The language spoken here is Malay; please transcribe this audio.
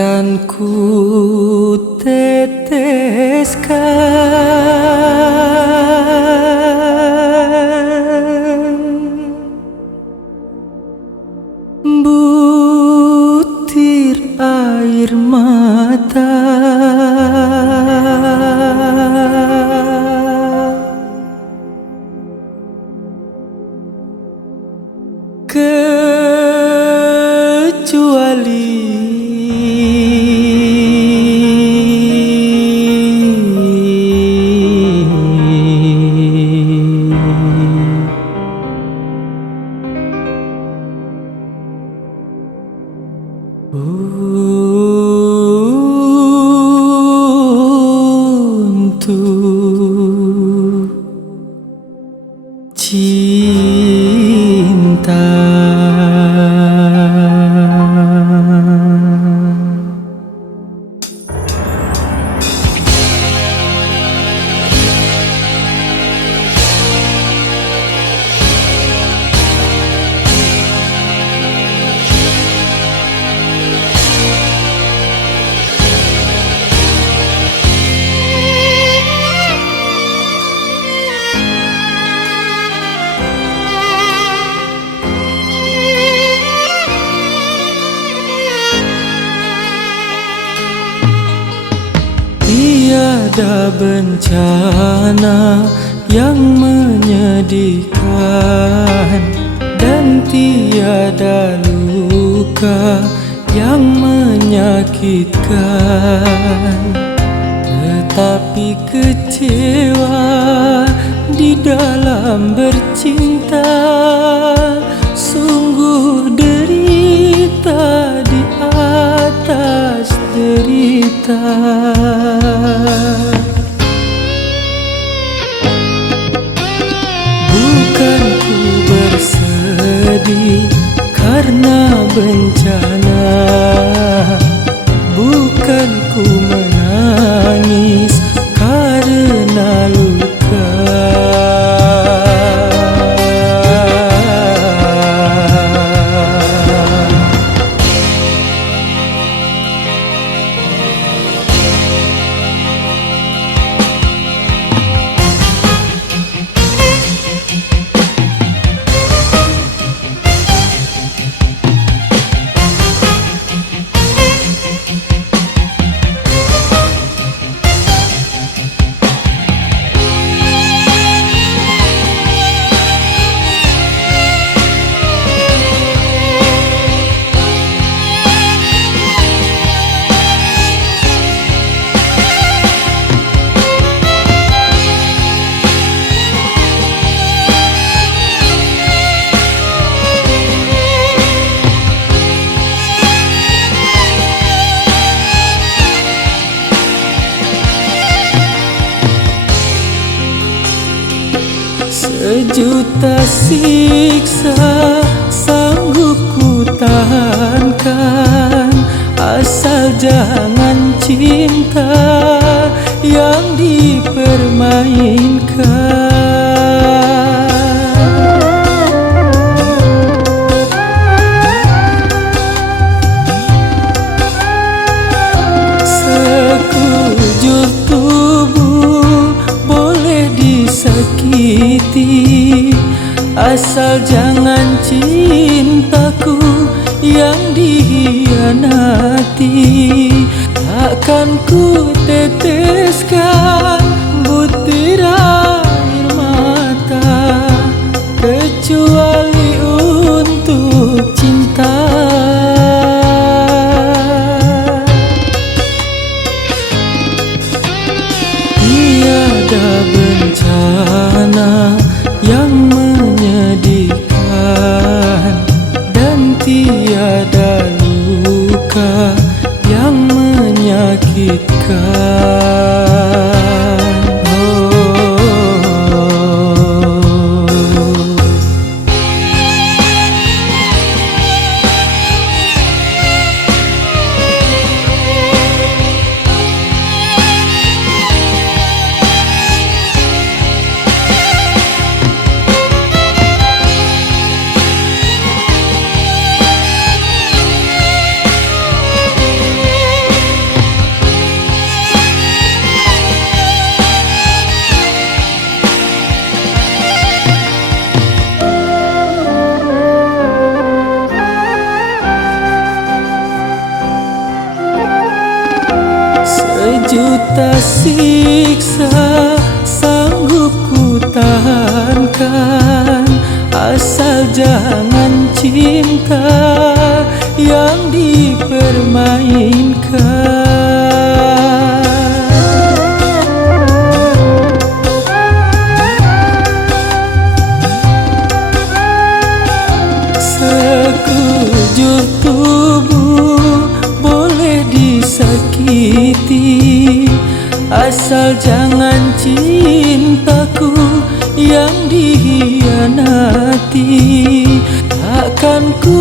Akan ku teteskan butir air mata kecuali untuk cinta. Tiada bencana yang menyedihkan dan tiada luka yang menyakitkan, tetapi kecewa di dalam bercinta sungguh derita di atas derita. Bukan ku bersedih karena bencana, bukan ku menangis karena luka. Sejuta siksa sanggup ku tahankan, asal jangan cinta yang dipermainkan. Sekujur tubuh boleh disakiti, asal jangan cintaku yang dihianati. Takkan ku teteskan butir air mata kecuali untuk cinta. Tiada bencana yang menyedihkan dan tiada luka yang menyakitkan. serta siksa sanggup ku tahankan, asal jangan cinta yang dipermainkan. Sekujur tubuh boleh disakiti, asal jangan cintaku yang dihianati. Takkan ku